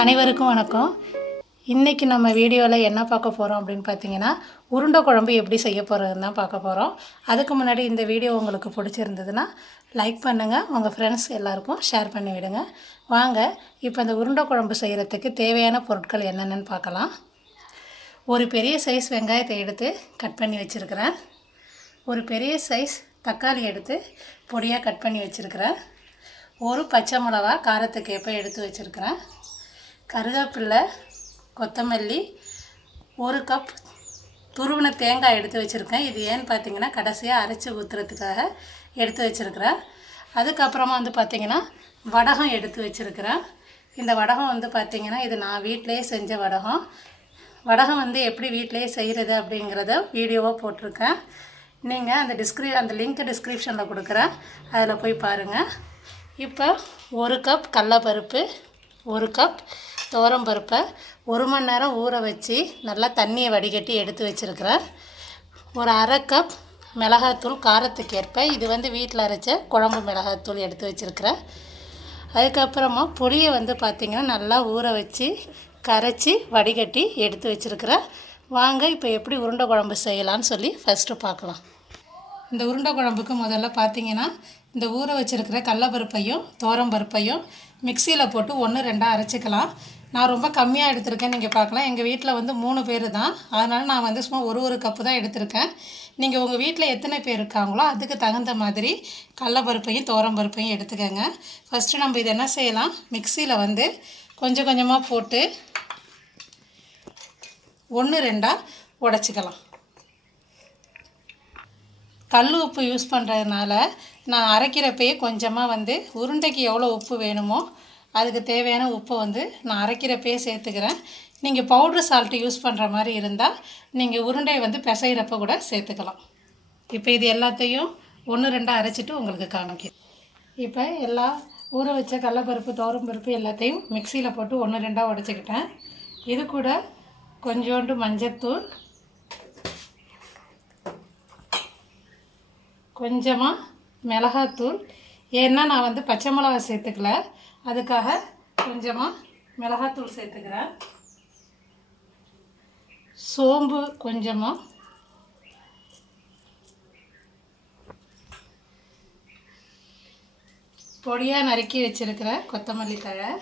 அனைவருக்கும் வணக்கம். இன்றைக்கி நம்ம வீடியோவில் என்ன பார்க்க போகிறோம் அப்படின்னு பார்த்தீங்கன்னா, உருண்டை குழம்பு எப்படி செய்ய போகிறதுன்னு தான் பார்க்க போகிறோம். அதுக்கு முன்னாடி இந்த வீடியோ உங்களுக்கு பிடிச்சிருந்ததுன்னா லைக் பண்ணுங்கள், உங்கள் ஃப்ரெண்ட்ஸ் எல்லாருக்கும் ஷேர் பண்ணி விடுங்க. வாங்க இப்போ இந்த உருண்டை குழம்பு செய்கிறதுக்கு தேவையான பொருட்கள் என்னென்னு பார்க்கலாம். ஒரு பெரிய சைஸ் வெங்காயத்தை எடுத்து கட் பண்ணி வச்சுருக்கிறேன். ஒரு பெரிய சைஸ் தக்காளி எடுத்து பொடியாக கட் பண்ணி வச்சுருக்கிறேன். ஒரு பச்சை மிளகா காரத்துக்கு ஏற்ப எடுத்து வச்சுருக்கிறேன். கருவேப்பிலை, கொத்தமல்லி, ஒரு கப் துருவின தேங்காய் எடுத்து வச்சுருக்கேன். இது ஏன்னு பார்த்தீங்கன்னா கடைசியாக அரைச்சி ஊற்றுறதுக்காக எடுத்து வச்சுருக்கிறேன். அதுக்கப்புறமா பார்த்திங்கன்னா வடகம் எடுத்து வச்சுருக்கிறேன். இந்த வடகம் பார்த்திங்கன்னா இது நான் வீட்டிலையே செஞ்ச வடகம். வடகம் எப்படி வீட்டிலையே செய்கிறது அப்படிங்கிறத வீடியோவாக போட்டிருக்கேன். நீங்கள் அந்த லிங்க் டிஸ்கிரிப்ஷனில் கொடுக்குறேன், அதில் போய் பாருங்கள். இப்போ ஒரு கப் கடலைப்பருப்பு, ஒரு கப் துவரம்பருப்பை 1 மணி நேரம் ஊற வச்சு நல்லா தண்ணியை வடிகட்டி எடுத்து வச்சுருக்கிறேன். ஒரு அரை கப் மிளகாத்தூள் காரத்துக்கு ஏற்ப, இது வீட்டில் அரைச்ச குழம்பு மிளகாத்தூள் எடுத்து வச்சுருக்கிறேன். அதுக்கப்புறமா பொடியை பார்த்திங்கன்னா நல்லா ஊற வச்சு கரைச்சி வடிகட்டி எடுத்து வச்சுருக்கிறேன். வாங்க இப்போ எப்படி உருண்டை குழம்பு செய்யலான்னு சொல்லி ஃபஸ்ட்டு பார்க்கலாம். இந்த உருண்டை குழம்புக்கு முதல்ல பார்த்திங்கன்னா இந்த ஊற வச்சுருக்கிற கடலைப்பருப்பையும் துவரம்பருப்பையும் மிக்சியில் போட்டு 1-2 அரைச்சிக்கலாம். நான் ரொம்ப கம்மியாக எடுத்திருக்கேன், நீங்கள் பார்க்கலாம். எங்கள் வீட்டில் 3 பேர் தான், அதனால் நான் சும்மா ஒரு கப்பு தான் எடுத்திருக்கேன். நீங்கள் உங்கள் வீட்டில் எத்தனை பேர் இருக்காங்களோ அதுக்கு தகுந்த மாதிரி கடலைப்பருப்பையும் துவரம்பருப்பையும் எடுத்துக்கோங்க. ஃபஸ்ட்டு நம்ம இது என்ன செய்யலாம், மிக்சியில் கொஞ்சம் கொஞ்சமாக போட்டு 1-2 உடைச்சிக்கலாம். கல் உப்பு யூஸ் பண்ணுறதுனால நான் அரைக்கிறப்பயே கொஞ்சமாக உருண்டைக்கு எவ்வளோ உப்பு வேணுமோ அதுக்கு தேவையான உப்பை நான் அரைக்கிறப்பயே சேர்த்துக்கிறேன். நீங்கள் பவுட்ரு சால்ட்டு யூஸ் பண்ணுற மாதிரி இருந்தால் நீங்கள் உருண்டையை பிசைகிறப்ப கூட சேர்த்துக்கலாம். இப்போ இது எல்லாத்தையும் 1-2 அரைச்சிட்டு உங்களுக்கு காமிக்கிறேன். இப்போ எல்லா ஊற வச்ச கடலைப்பருப்பு துவரம்பருப்பு எல்லாத்தையும் மிக்சியில் போட்டு 1-2 உடைச்சிக்கிட்டேன். இது கூட கொஞ்சோண்டு மஞ்சத்தூள், கொஞ்சமாக மிளகாத்தூள், ஏன்னா நான் பச்சை மிளகா சேர்த்துக்கல, அதுக்காக கொஞ்சமாக மிளகாத்தூள் சேர்த்துக்கிறேன். சோம்பு கொஞ்சமாக, பொடியாக நறுக்கி வச்சுருக்கிற கொத்தமல்லி தழை,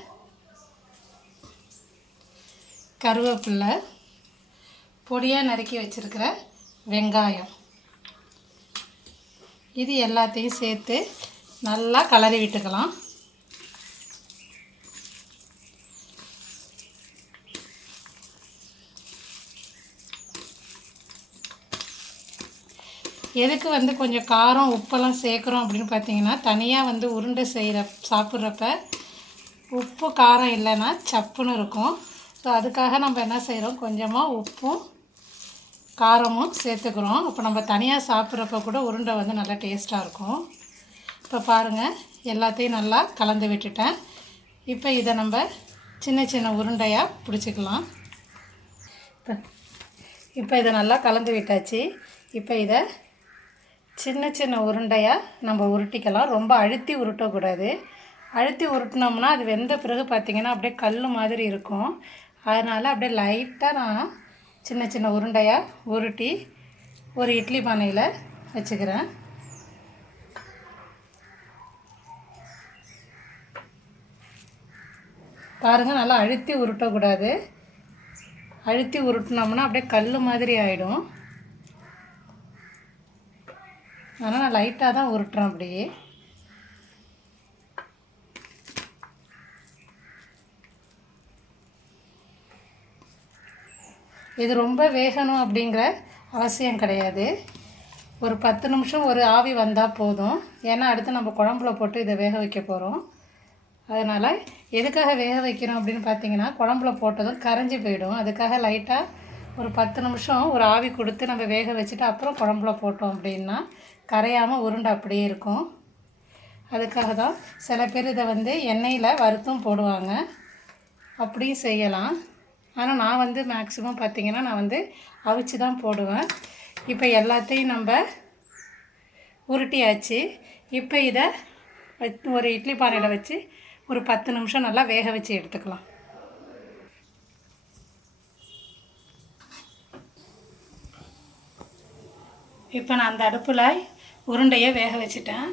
கருவேப்பிலை, பொடியாக நறுக்கி வச்சுருக்கிற வெங்காயம், இது எல்லாத்தையும் சேர்த்து நல்லா கலரி விட்டுக்கலாம். எதுக்கு கொஞ்சம் காரம் உப்பெல்லாம் சேர்க்குறோம் அப்படின்னு பார்த்தீங்கன்னா, தனியாக உருண்டை சாப்பிட்றப்ப உப்பு காரம் இல்லைன்னா சப்புன்னு இருக்கும். ஸோ அதுக்காக நம்ம என்ன செய்கிறோம், கொஞ்சமாக உப்பும் காரமும் சேர்த்துக்கிறோம். அப்போ நம்ம தனியாக சாப்பிட்றப்ப கூட உருண்டை நல்லா டேஸ்ட்டாக இருக்கும். இப்போ பாருங்கள், எல்லாத்தையும் நல்லா கலந்து விட்டுட்டேன். இப்போ இதை நம்ம சின்ன சின்ன உருண்டையாக பிடிச்சிக்கலாம். இப்போ இதை நல்லா கலந்து விட்டாச்சு. இப்போ இதை சின்ன சின்ன உருண்டையாக நம்ம உருட்டிக்கலாம். ரொம்ப அழுத்தி உருட்டக்கூடாது. அழுத்தி உருட்டினோம்னா அது வெந்த பிறகு பார்த்திங்கன்னா அப்படியே கல் மாதிரி இருக்கும். அதனால் அப்படியே லைட்டாக நான் சின்ன சின்ன உருண்டையாக உருட்டி ஒரு இட்லி பானையில் வச்சுக்கிறேன். பாருங்கள், நல்லா அழுத்தி உருட்டக்கூடாது. அழுத்தி உருட்டினோம்னா அப்படியே கல் மாதிரி ஆகிடும். அதனால் நான் லைட்டாக தான் உருட்டுறேன். அப்படியே இது ரொம்ப வேகணும் அப்படிங்கிற அவசியம் கிடையாது. ஒரு 10 நிமிஷம் ஒரு ஆவி வந்தால் போதும். ஏன்னா அடுத்து நம்ம குழம்புல போட்டு இதை வேக வைக்க போகிறோம். அதனால் எதுக்காக வேக வைக்கிறோம் அப்படின்னு பார்த்தீங்கன்னா, குழம்புல போட்டதும் கரைஞ்சி போயிடும். அதுக்காக லைட்டாக ஒரு 10 நிமிஷம் ஒரு ஆவி கொடுத்து நம்ம வேக வச்சுட்டு அப்புறம் குழம்புல போட்டோம் அப்படின்னா கரையாமல் உருண்டை அப்படியே இருக்கும். அதுக்காக தான் சில பேர் இதை எண்ணெயில் வறுத்தும் போடுவாங்க, அப்படியும் செய்யலாம். ஆனால் நான் மேக்ஸிமம் பார்த்திங்கன்னா நான் அவிச்சு தான் போடுவேன். இப்போ எல்லாத்தையும் நம்ம உருட்டியாச்சு. இப்போ இதை ஒரு இட்லி பானையில் வச்சு ஒரு 10 நிமிஷம் நல்லா வேக வச்சு எடுத்துக்கலாம். இப்போ நான் அந்த அடுப்பில் உருண்டையை வேக வச்சுட்டேன்.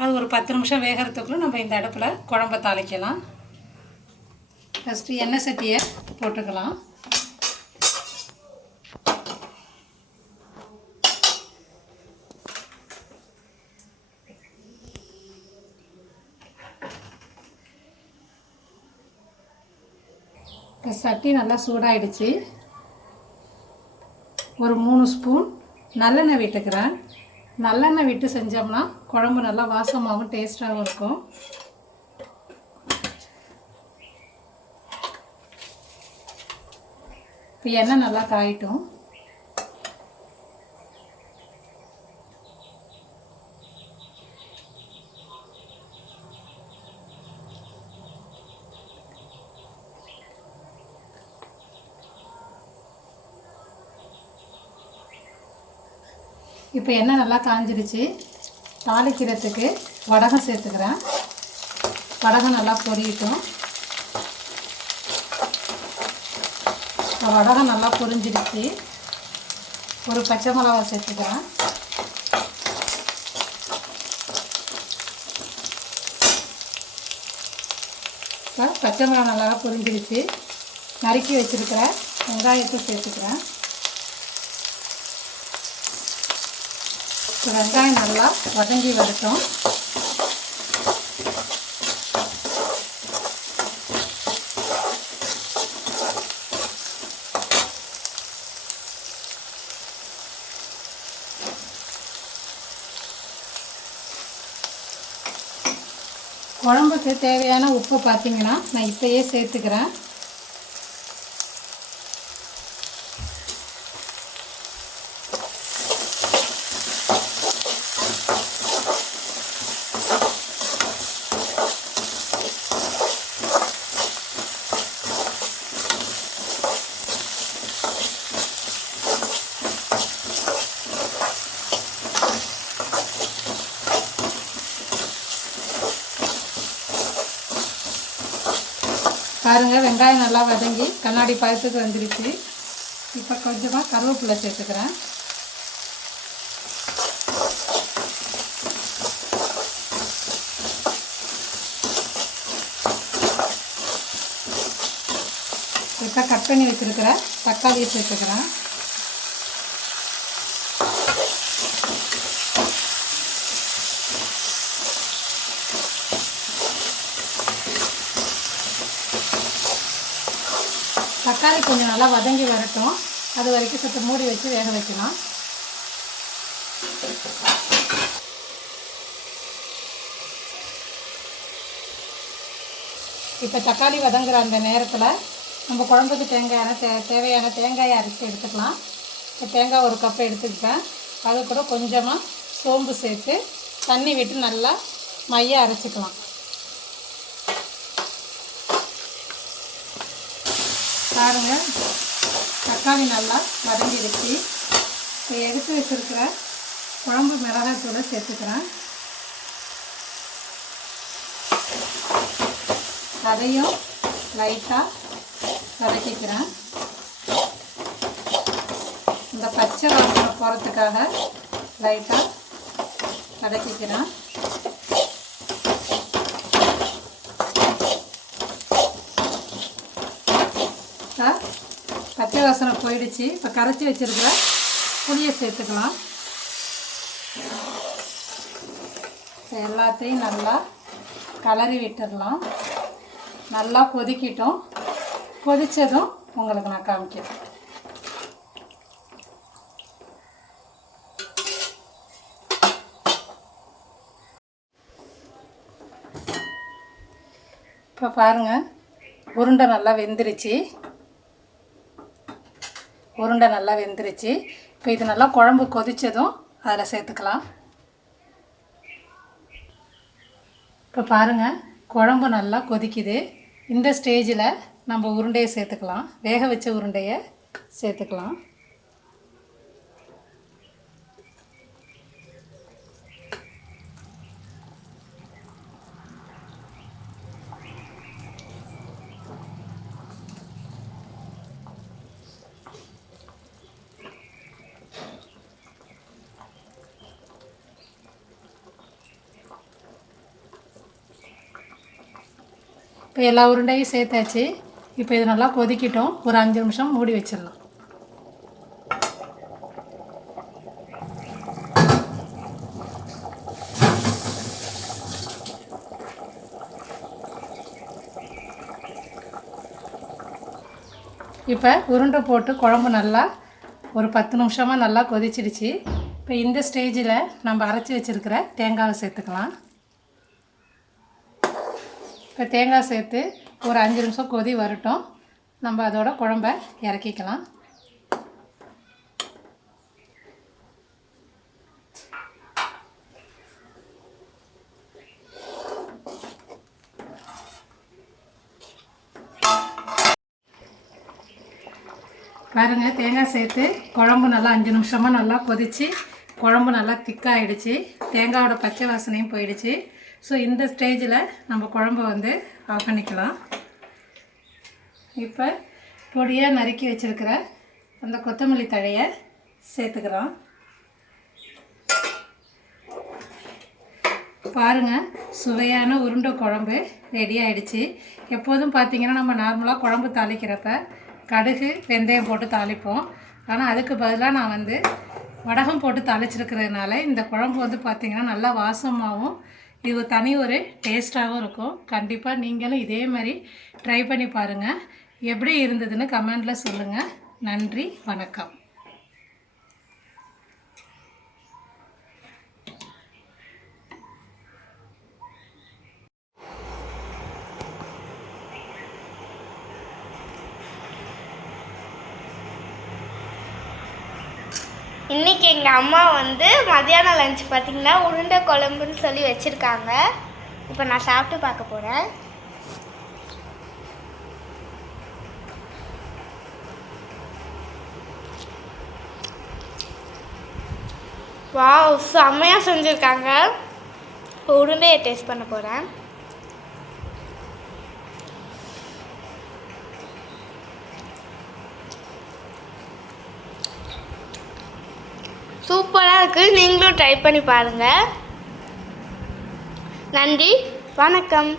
அது ஒரு 10 நிமிஷம் வேகிறதுக்குள்ளே நம்ம இந்த அடுப்பில் குழம்ப தாளிக்கலாம். ஃபஸ்ட்டு எண்ணெய் சட்டியை போட்டுக்கலாம். இப்போ சட்டி நல்லா சூடாயிடுச்சு. ஒரு 3 ஸ்பூன் நல்லெண்ணெய் விட்டுக்கிறேன். நல்லெண்ணெய் விட்டு செஞ்சோம்னா குழம்பு நல்லா வாசமாகவும் டேஸ்ட்டாகவும் இருக்கும். இப்போ எண்ணெய் நல்லா காயட்டும். இப்போ எண்ணெய் நல்லா காஞ்சிருச்சு. தாளிக்கிறதுக்கு வடகம் சேர்த்துக்கிறேன். வடகம் நல்லா பொரியட்டும். இப்போ வடகம் நல்லா பொரிஞ்சிருச்சு. ஒரு பச்சை மிளகா சேர்த்துக்கிறேன். இப்போ பச்சை மிளகா நல்லா பொரிஞ்சிருச்சு. நறுக்கி வச்சுருக்கிற வெங்காயத்தை சேர்த்துக்கிறேன். இப்போ வெங்காயம் நல்லா வதங்கி வரட்டும். குழம்புக்கு தேவையான உப்பு பார்த்திங்கன்னா நான் இப்போயே சேர்த்துக்கிறேன். பாருங்கள், வெங்காயம் நல்லா வதங்கி கண்ணாடி பழத்துக்கு வந்துருச்சு. இப்போ கொஞ்சமாக கருவேப்பிலை சேர்த்துக்கிறேன். இப்போ கட் பண்ணி வச்சுருக்கிற தக்காளியை சேர்த்துக்கிறேன். தக்காளி கொஞ்சம் நல்லா வதங்கி வரட்டும். அது வரைக்கும் சற்று மூடி வச்சு வேக வைக்கலாம். இப்போ தக்காளி வதங்குற அந்த நேரத்தில் நம்ம குழம்புக்கு தேவையான தேங்காயை அரைச்சி எடுத்துக்கலாம். இப்போ தேங்காய் ஒரு கப் எடுத்துக்கிட்டேன். அது கூட கொஞ்சமாக சோம்பு சேர்த்து தண்ணி விட்டு நல்லா மைய அரைச்சிக்கலாம். பாருங்கள், தக்காளி நல்லா வதங்கிடுச்சு. இப்போ எடுத்து வச்சுருக்கிற குழம்பு மிளகாய்த்தூளை சேர்த்துக்கிறேன். அதையும் லைட்டாக வதக்கிக்கிறேன். இந்த பச்சை வாசனை போகிறதுக்காக லைட்டாக வதக்கிக்கிறேன். பச்சை வாசனை போயிடுச்சு. இப்போ கரைச்சி வச்சுருக்கிற புளியை சேர்த்துக்கலாம். எல்லாத்தையும் நல்லா கலரி விட்டுடலாம். நல்லா கொதிக்கிட்டோம். கொதித்ததும் உங்களுக்கு நான் காமிக்கிறேன். இப்போ பாருங்கள், உருண்டை நல்லா வெந்துருச்சு. இப்போ இது நல்லா குழம்பு கொதித்ததும் அதில் சேர்த்துக்கலாம். இப்போ பாருங்கள், குழம்பு நல்லா கொதிக்குது. இந்த ஸ்டேஜில் நம்ம உருண்டையை சேர்த்துக்கலாம். வேக வச்ச உருண்டையை சேர்த்துக்கலாம். இப்போ எல்லா உருண்டையும் சேர்த்தாச்சு. இப்போ இது நல்லா கொதிக்கட்டும். ஒரு 5 நிமிஷம் மூடி வச்சிடலாம். இப்போ உருண்டை போட்டு குழம்பு நல்லா ஒரு 10 நிமிஷமாக நல்லா கொதிச்சிடுச்சு. இப்போ இந்த ஸ்டேஜில் நம்ம அரைச்சி வச்சுருக்கிற தேங்காவை சேர்த்துக்கலாம். இப்போ தேங்காய் சேர்த்து ஒரு 5 நிமிஷம் கொதி வரட்டும். நம்ம அதோட குழம்ப இறக்கிக்கலாம். பாருங்கள், தேங்காய் சேர்த்து குழம்பு நல்லா 5 நிமிஷமாக நல்லா கொதித்து குழம்பு நல்லா திக்காகிடுச்சு. தேங்காயோட பச்சை வாசனையும் போயிடுச்சு. ஸோ இந்த ஸ்டேஜில் நம்ம குழம்பு வந்து ஆஃப் பண்ணிக்கலாம். இப்போ பொடியாக நறுக்கி வச்சுருக்கிற அந்த கொத்தமல்லி தழையை சேர்த்துக்கிறோம். பாருங்கள், சுவையான உருண்டை குழம்பு ரெடி ஆகிடுச்சு. எப்போதும் பார்த்திங்கன்னா நம்ம நார்மலாக குழம்பு தாளிக்கிறப்ப கடுகு வெந்தயம் போட்டு தாளிப்போம். ஆனால் அதுக்கு பதிலாக நான் வந்து வடகம் போட்டு தாளிச்சிருக்கிறதுனால இந்த குழம்பு வந்து பார்த்திங்கன்னா நல்லா வாசமாகவும் இது தனி ஒரு டேஸ்ட்டாகவும் இருக்கும். கண்டிப்பாக நீங்களும் இதே மாதிரி ட்ரை பண்ணி பாருங்கள். எப்படி இருந்ததுன்னு கமெண்டில் சொல்லுங்கள். நன்றி, வணக்கம். இன்றைக்கி எங்கள் அம்மா வந்து மதியானம் லஞ்ச் பார்த்திங்கன்னா உருண்டை குழம்புன்னு சொல்லி வச்சுருக்காங்க. இப்போ நான் சாப்பிட்டு பார்க்க போகிறேன். வாவ், செம்மையாக செஞ்சுருக்காங்க. உருண்டையை டேஸ்ட் பண்ண போகிறேன். சூப்பராக இருக்குது. நீங்களும் ட்ரை பண்ணி பாருங்கள். நன்றி, வணக்கம்.